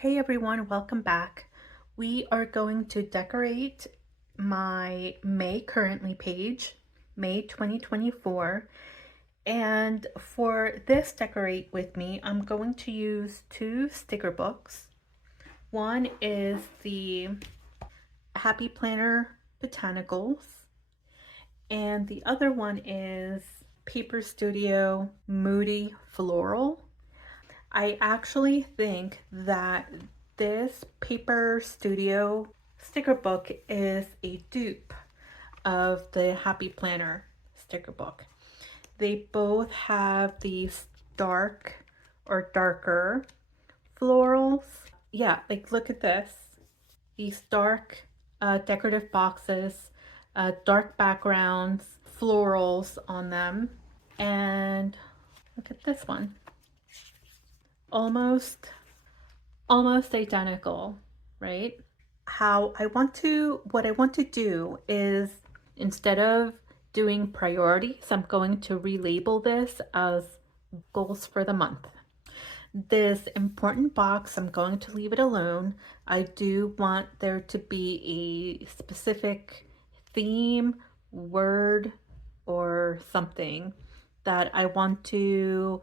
Hey everyone, welcome back. We are going to decorate my May currently page, May 2024. And for this decorate with me, I'm going to use two sticker books. One is the Happy Planner Botanicals, and the other one is Paper Studio Moody Floral. I actually think that this Paper Studio sticker book is a dupe of the Happy Planner sticker book. They both have these dark or darker florals. Yeah, like look at this. These dark decorative boxes, dark backgrounds, florals on them. And look at this one. Almost identical, right? What I want to do is, instead of doing priorities, I'm going to relabel this as goals for the month. This important box, I'm going to leave it alone. I do want there to be a specific theme, word, or something that I want to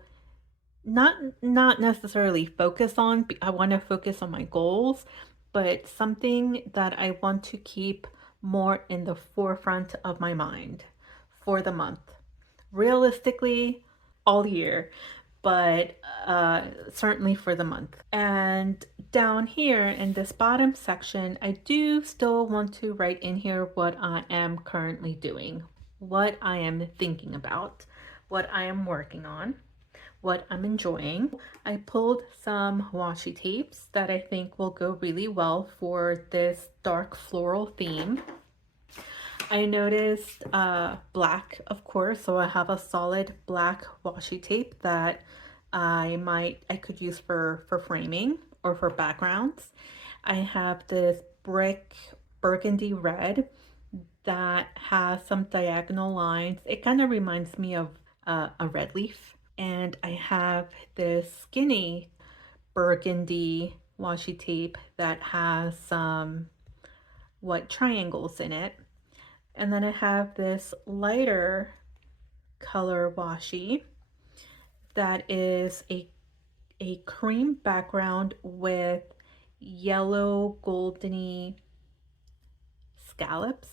not necessarily focus on. I want to focus on my goals, but something that I want to keep more in the forefront of my mind for the month. Realistically, all year, but certainly for the month. And down here in this bottom section, I do still want to write in here what I am currently doing, what I am thinking about, what I am working on, what I'm enjoying. I pulled some washi tapes that I think will go really well for this dark floral theme. I noticed black, of course, so I have a solid black washi tape that I could use for framing or for backgrounds. I have this brick burgundy red that has some diagonal lines. It kind of reminds me of a red leaf. And I have this skinny burgundy washi tape that has some white triangles in it. And then I have this lighter color washi that is a cream background with yellow goldeny scallops.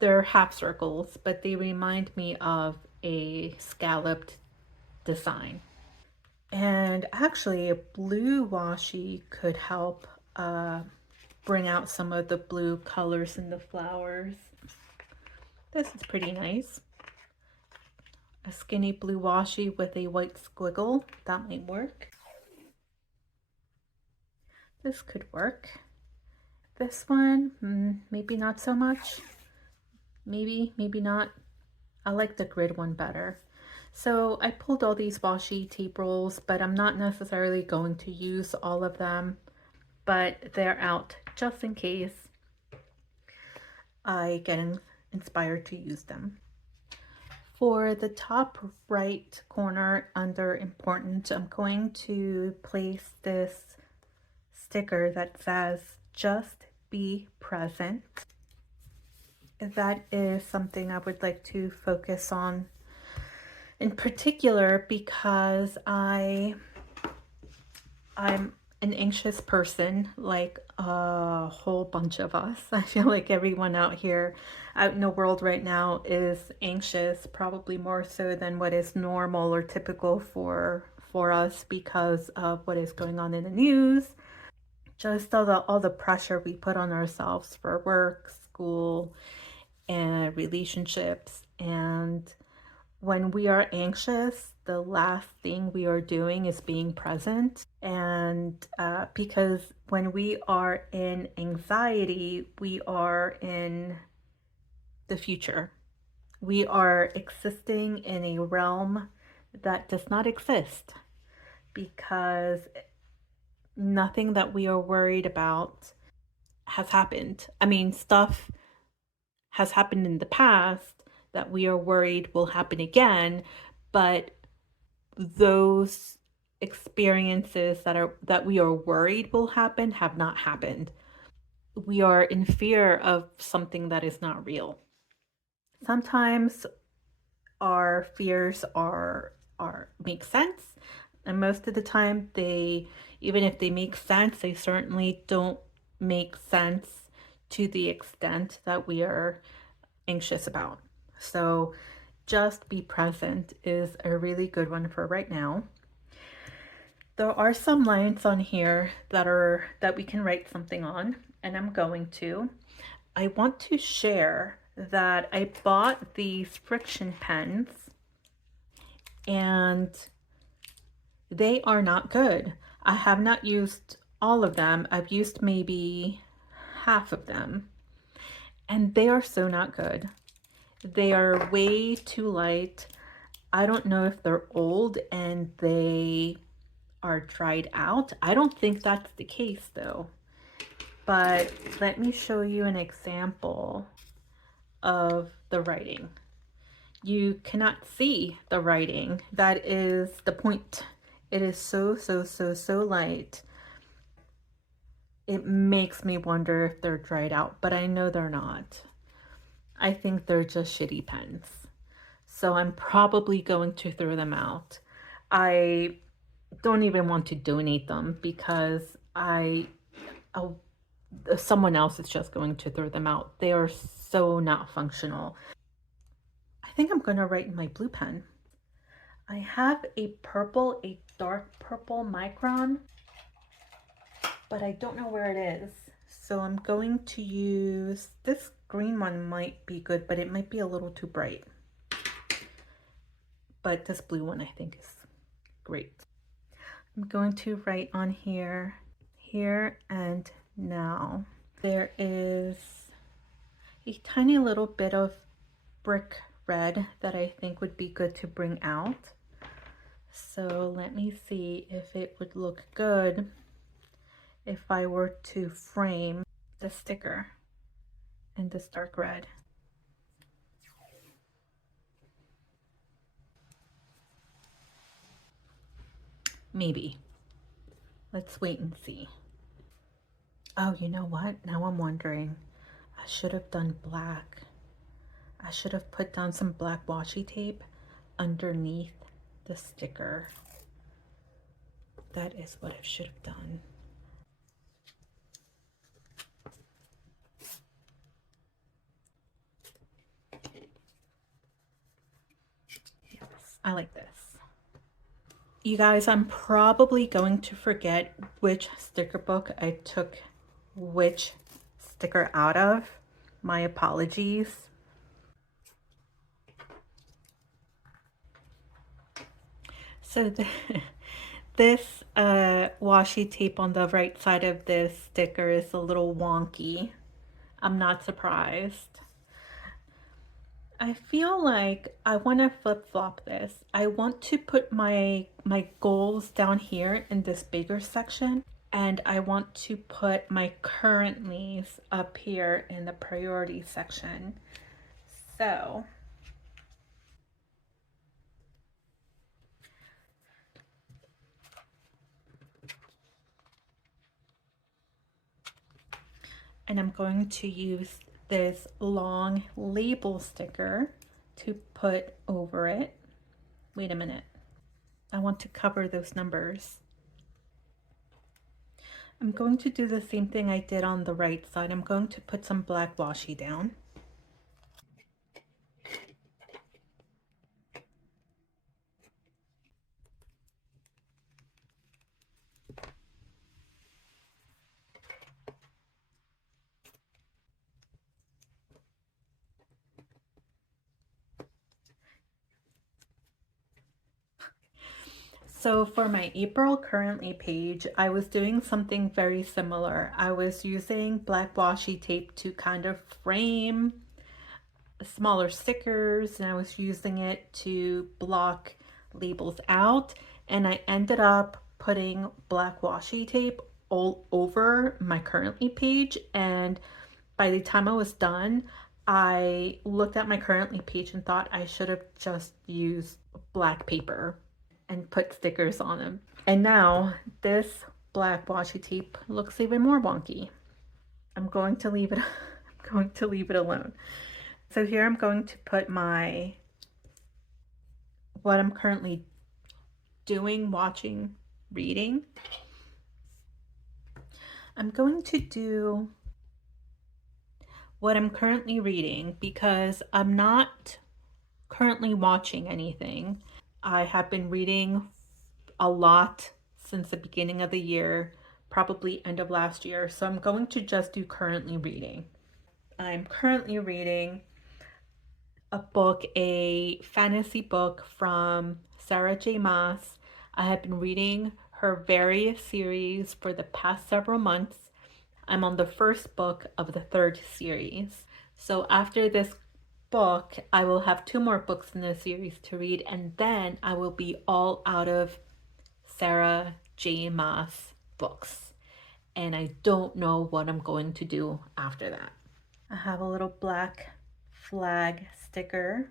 They're half circles, but they remind me of a scalloped design. And actually, a blue washi could help bring out some of the blue colors in the flowers. This is pretty nice. A skinny blue washi with a white squiggle, that might work. This could work. This one, maybe not so much. Maybe not. I like the grid one better. So I pulled all these washi tape rolls, but I'm not necessarily going to use all of them, but they're out just in case I get inspired to use them. For the top right corner under important, I'm going to place this sticker that says just be present. That is something I would like to focus on in particular because I'm an anxious person, like a whole bunch of us. I feel like everyone out here, out in the world right now, is anxious, probably more so than what is normal or typical for us because of what is going on in the news. Just all the pressure we put on ourselves for work, school, and relationships. And when we are anxious, the last thing we are doing is being present. And because when we are in anxiety, we are in the future. We are existing in a realm that does not exist because nothing that we are worried about has happened. I mean, stuff has happened in the past that we are worried will happen again, but those experiences that we are worried will happen have not happened. We are in fear of something that is not real. Sometimes our fears are make sense, and most of the time they, even if they make sense, they certainly don't make sense to the extent that we are anxious about. So just be present is a really good one for right now. There are some lines on here that we can write something on, and I'm going to. I want to share that I bought these friction pens and they are not good. I have not used all of them. I've used maybe half of them, and they are so not good. They are way too light. I don't know if they're old and they are dried out. I don't think that's the case though. But let me show you an example of the writing. You cannot see the writing. That is the point. It is so light. It makes me wonder if they're dried out, but I know they're not. I think they're just shitty pens. So I'm probably going to throw them out. I don't even want to donate them because someone else is just going to throw them out. They are so not functional. I think I'm going to write in my blue pen. I have a dark purple Micron, but I don't know where it is. So I'm going to use, this green one might be good, but it might be a little too bright. But this blue one I think is great. I'm going to write on here, and now. There is a tiny little bit of brick red that I think would be good to bring out. So let me see if it would look good if I were to frame the sticker in this dark red. Maybe. Let's wait and see. Oh, you know what? Now I'm wondering. I should have done black. I should have put down some black washi tape underneath the sticker. That is what I should have done. Yes, I like this. You guys, I'm probably going to forget which sticker book I took which sticker out of. My apologies. So this washi tape on the right side of this sticker is a little wonky. I'm not surprised. I feel like I want to flip-flop this. I want to put my goals down here in this bigger section, and I want to put my currently's up here in the priority section. So and I'm going to use this long label sticker to put over it. Wait a minute. I want to cover those numbers. I'm going to do the same thing I did on the right side. I'm going to put some black washi down. So for my April currently page, I was doing something very similar. I was using black washi tape to kind of frame smaller stickers, and I was using it to block labels out, and I ended up putting black washi tape all over my currently page, and by the time I was done, I looked at my currently page and thought I should have just used black paper and put stickers on them. And now this black washi tape looks even more wonky. I'm going to leave it I'm going to leave it alone. So here I'm going to put what I'm currently doing, watching, reading. I'm going to do what I'm currently reading because I'm not currently watching anything. I have been reading a lot since the beginning of the year, probably end of last year. So I'm going to just do currently reading. I'm currently reading a book, a fantasy book from Sarah J. Maas. I have been reading her various series for the past several months. I'm on the first book of the third series. So after this book, I will have 2 more books in the series to read, and then I will be all out of Sarah J. Maas books. And I don't know what I'm going to do after that. I have a little black flag sticker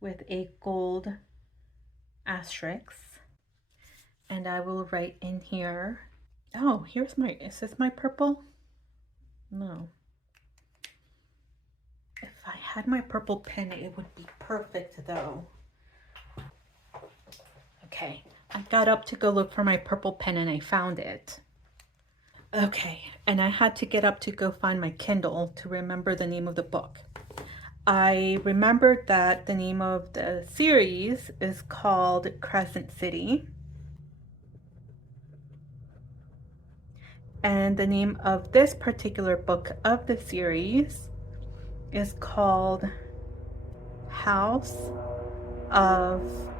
with a gold asterisk. And I will write in here. Oh, is this my purple? No. If I had my purple pen, it would be perfect though. Okay, I got up to go look for my purple pen and I found it. Okay, and I had to get up to go find my Kindle to remember the name of the book. I remembered that the name of the series is called Crescent City. And the name of this particular book of the series is called House of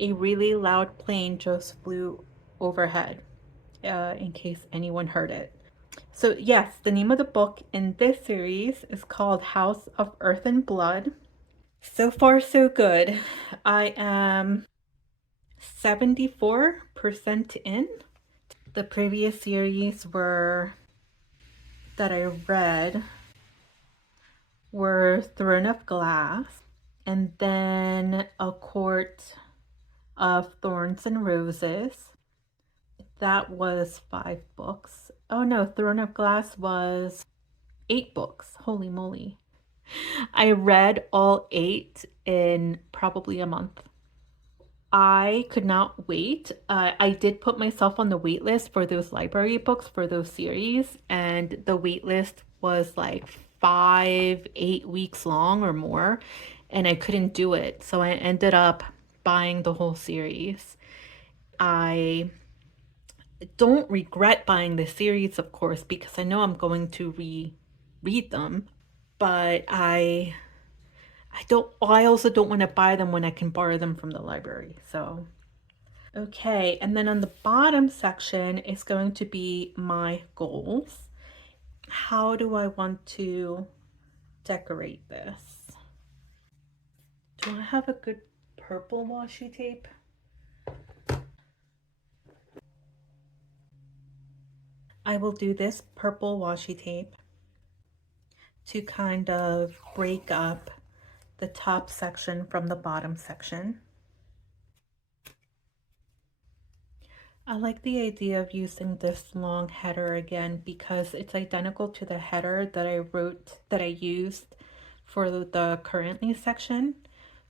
a Really Loud Plane Just Flew Overhead, in case anyone heard it. So yes, the name of the book in this series is called House of Earth and Blood. So far, so good. I am 74% in. The previous series that I read were Throne of Glass, and then A Court of Thorns and Roses. That was 5 books. Oh no, Throne of Glass was 8 books. Holy moly. I read all 8 in probably a month. I could not wait. I did put myself on the wait list for those library books for those series, and the wait list was like 5, 8 weeks long or more, and I couldn't do it. So I ended up buying the whole series. I don't regret buying the series, of course, because I know I'm going to reread them, but I also don't want to buy them when I can borrow them from the library. So okay, and then on the bottom section is going to be my goals. How do I want to decorate this? Do I have a good purple washi tape? I will do this purple washi tape to kind of break up the top section from the bottom section. I like the idea of using this long header again because it's identical to the header that I used for the currently section.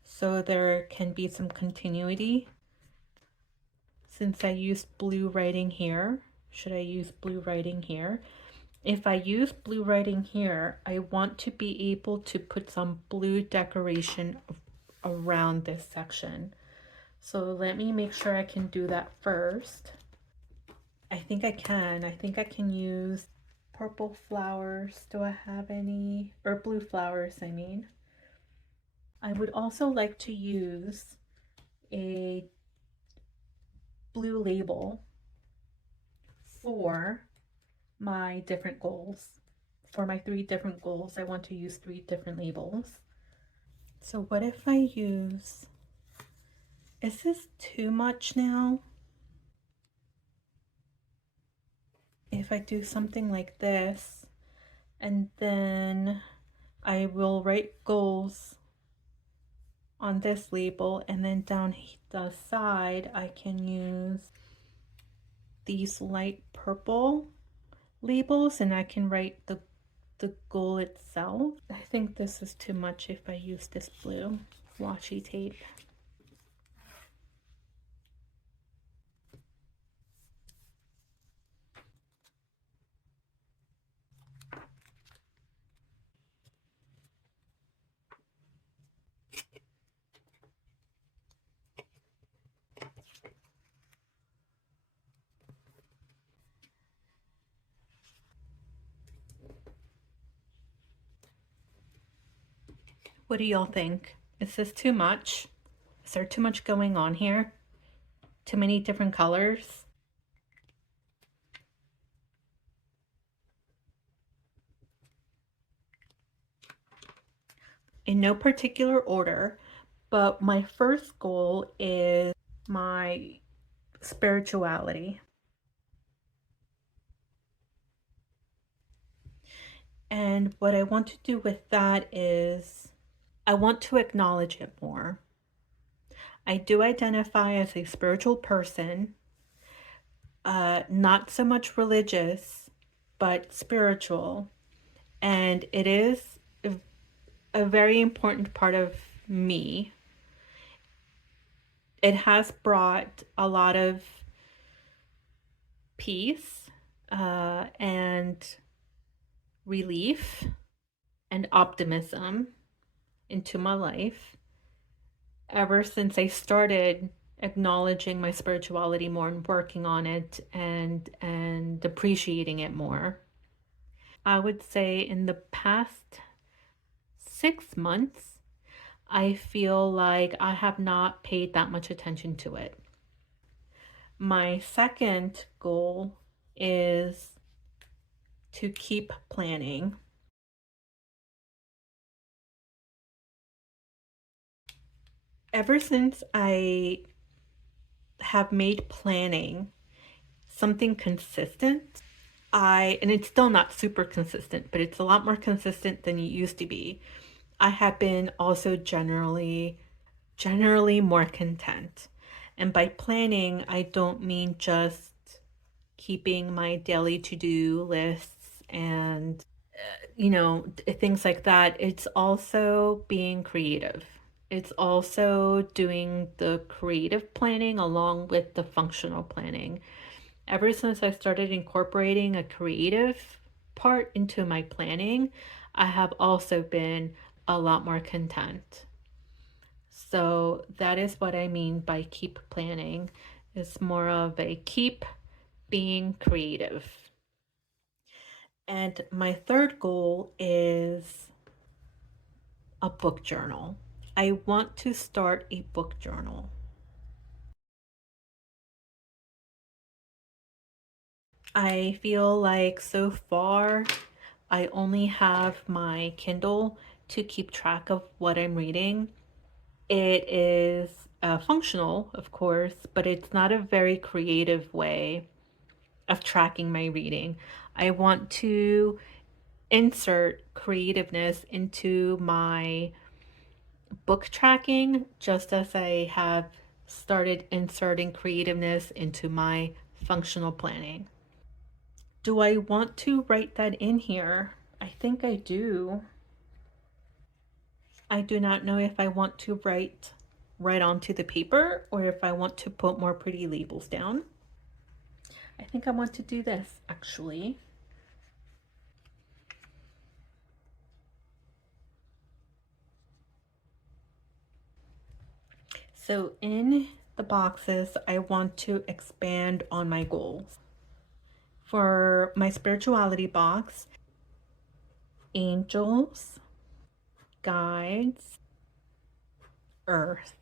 So there can be some continuity. Since I used blue writing here, should I use blue writing here? If I use blue writing here, I want to be able to put some blue decoration around this section. So let me make sure I can do that first. I think I can. I think I can use purple flowers. Do I have any? Or blue flowers, I mean. I would also like to use a blue label for my different goals. For my 3 different goals, I want to use 3 different labels. So what if I use, is this too much now? If I do something like this, and then I will write goals on this label, and then down the side I can use these light purple labels and I can write the goal itself. I think this is too much if I use this blue washi tape. What do y'all think? Is this too much? Is there too much going on here? Too many different colors? In no particular order, but my first goal is my spirituality. And what I want to do with that is I want to acknowledge it more. I do identify as a spiritual person, not so much religious, but spiritual. And it is a very important part of me. It has brought a lot of peace and relief and optimism into my life ever since I started acknowledging my spirituality more and working on it and appreciating it more. I would say in the past 6 months, I feel like I have not paid that much attention to it. My second goal is to keep planning. Ever since I have made planning something consistent, and it's still not super consistent, but it's a lot more consistent than it used to be. I have been also generally more content. And by planning, I don't mean just keeping my daily to-do lists and things like that. It's also being creative. It's also doing the creative planning along with the functional planning. Ever since I started incorporating a creative part into my planning, I have also been a lot more content. So that is what I mean by keep planning. It's more of a keep being creative. And my third goal is a book journal. I want to start a book journal. I feel like so far I only have my Kindle to keep track of what I'm reading. It is functional, of course, but it's not a very creative way of tracking my reading. I want to insert creativeness into my book tracking, just as I have started inserting creativeness into my functional planning. Do I want to write that in here? I think I do. I do not know if I want to write right onto the paper or if I want to put more pretty labels down. I think I want to do this actually. So in the boxes, I want to expand on my goals. For my spirituality box, angels, guides, earth.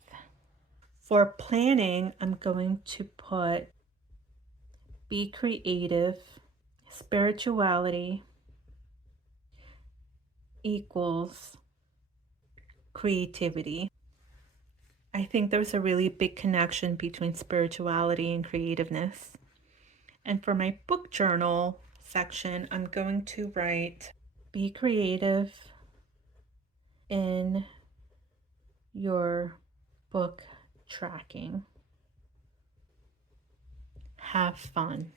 For planning, I'm going to put be creative, spirituality equals creativity. I think there's a really big connection between spirituality and creativeness. And for my book journal section, I'm going to write be creative in your book tracking. Have fun.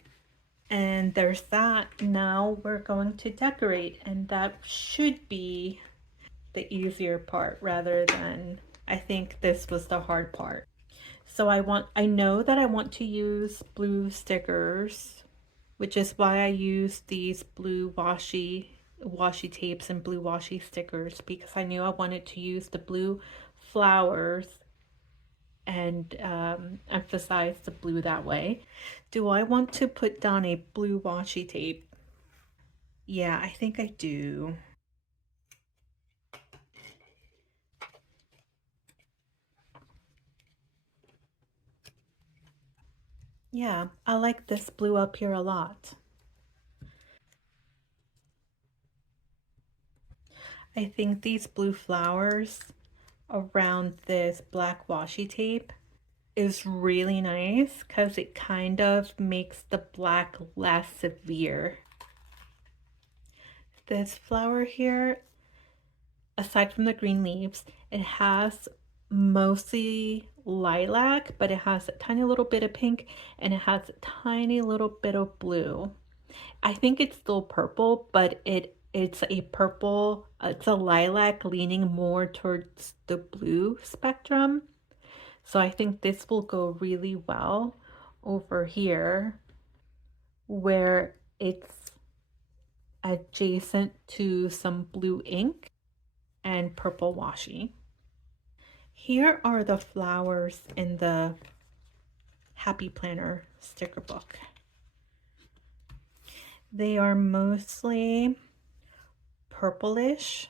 And there's that. Now we're going to decorate, and that should be the easier part rather than, I think this was the hard part. So I know that I want to use blue stickers, which is why I use these blue washi tapes and blue washi stickers, because I knew I wanted to use the blue flowers and emphasize the blue that way. Do I want to put down a blue washi tape? Yeah, I think I do. Yeah, I like this blue up here a lot. I think these blue flowers around this black washi tape is really nice because it kind of makes the black less severe. This flower here, aside from the green leaves, it has mostly lilac, but it has a tiny little bit of pink and it has a tiny little bit of blue. I think it's still purple, but it's a purple, it's a lilac leaning more towards the blue spectrum. So I think this will go really well over here where it's adjacent to some blue ink and purple washi. Here are the flowers in the Happy Planner sticker book. They are mostly purplish.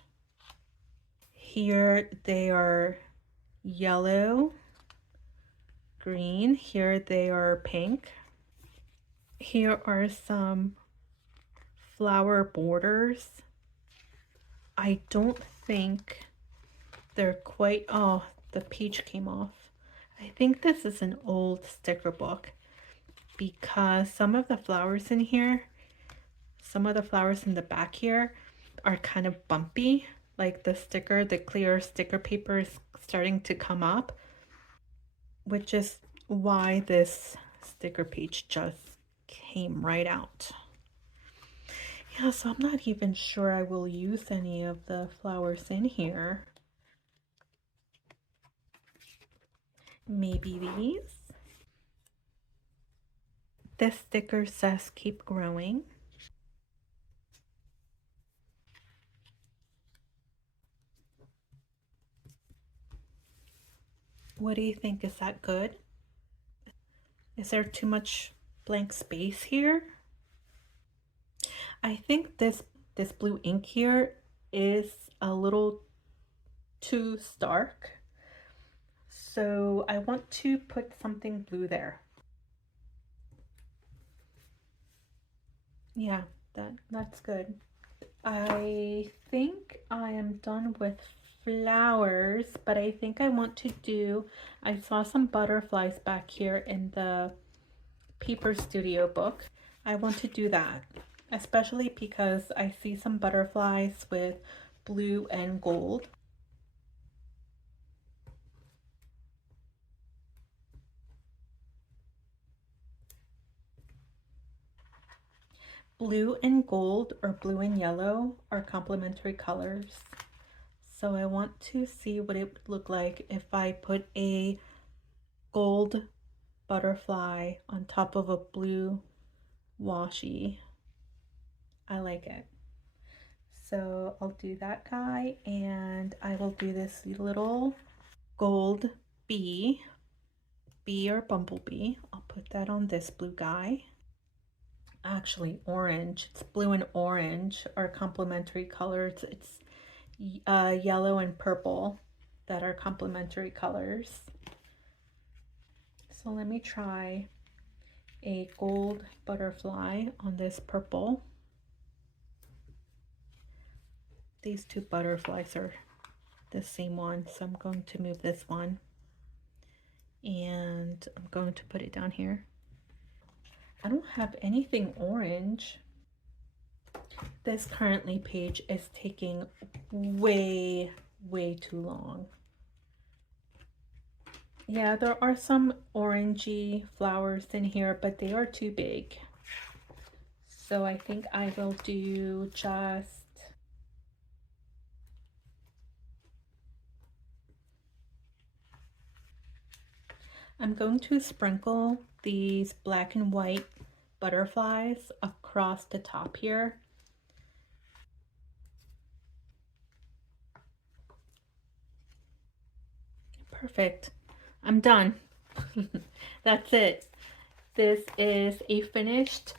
Here they are yellow, green. Here they are pink. Here are some flower borders. I don't think they're quite, oh, the page came off. I think this is an old sticker book because some of the flowers in here, some of the flowers in the back here are kind of bumpy. Like the sticker, the clear sticker paper is starting to come up, which is why this sticker page just came right out. Yeah, so I'm not even sure I will use any of the flowers in here. Maybe these. This sticker says keep growing. What do you think? Is that good? Is there too much blank space here? I think this blue ink here is a little too stark. So I want to put something blue there. Yeah, that's good. I think I am done with flowers, but I think I want to do, I saw some butterflies back here in the Paper Studio book. I want to do that, especially because I see some butterflies with blue and gold. Blue and gold or blue and yellow are complementary colors. So I want to see what it would look like if I put a gold butterfly on top of a blue washi. I like it. So I'll do that guy, and I will do this little gold bee or bumblebee. I'll put that on this blue guy. Actually orange, it's blue and orange are complementary colors. It's yellow and purple that are complementary colors. So let me try a gold butterfly on this purple. These two butterflies are the same one, so I'm going to move this one and I'm going to put it down here. I don't have anything orange. This currently page is taking way too long. Yeah, there are some orangey flowers in here, but they are too big. So I think I will do just, I'm going to sprinkle these black and white butterflies across the top here. Perfect. I'm done. That's it. This is a finished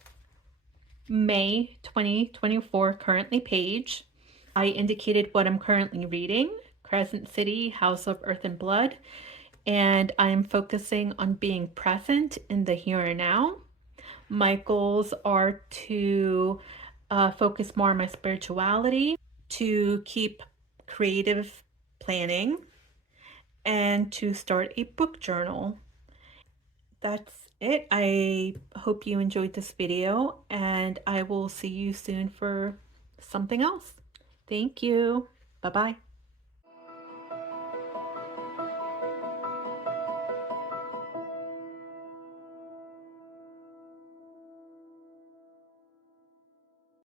May 2024 currently page. I indicated what I'm currently reading, Crescent City, House of Earth and Blood, and I'm focusing on being present in the here and now. My goals are to focus more on my spirituality, to keep creative planning, and to start a book journal. That's it. I hope you enjoyed this video, and I will see you soon for something else. Thank you. Bye-bye.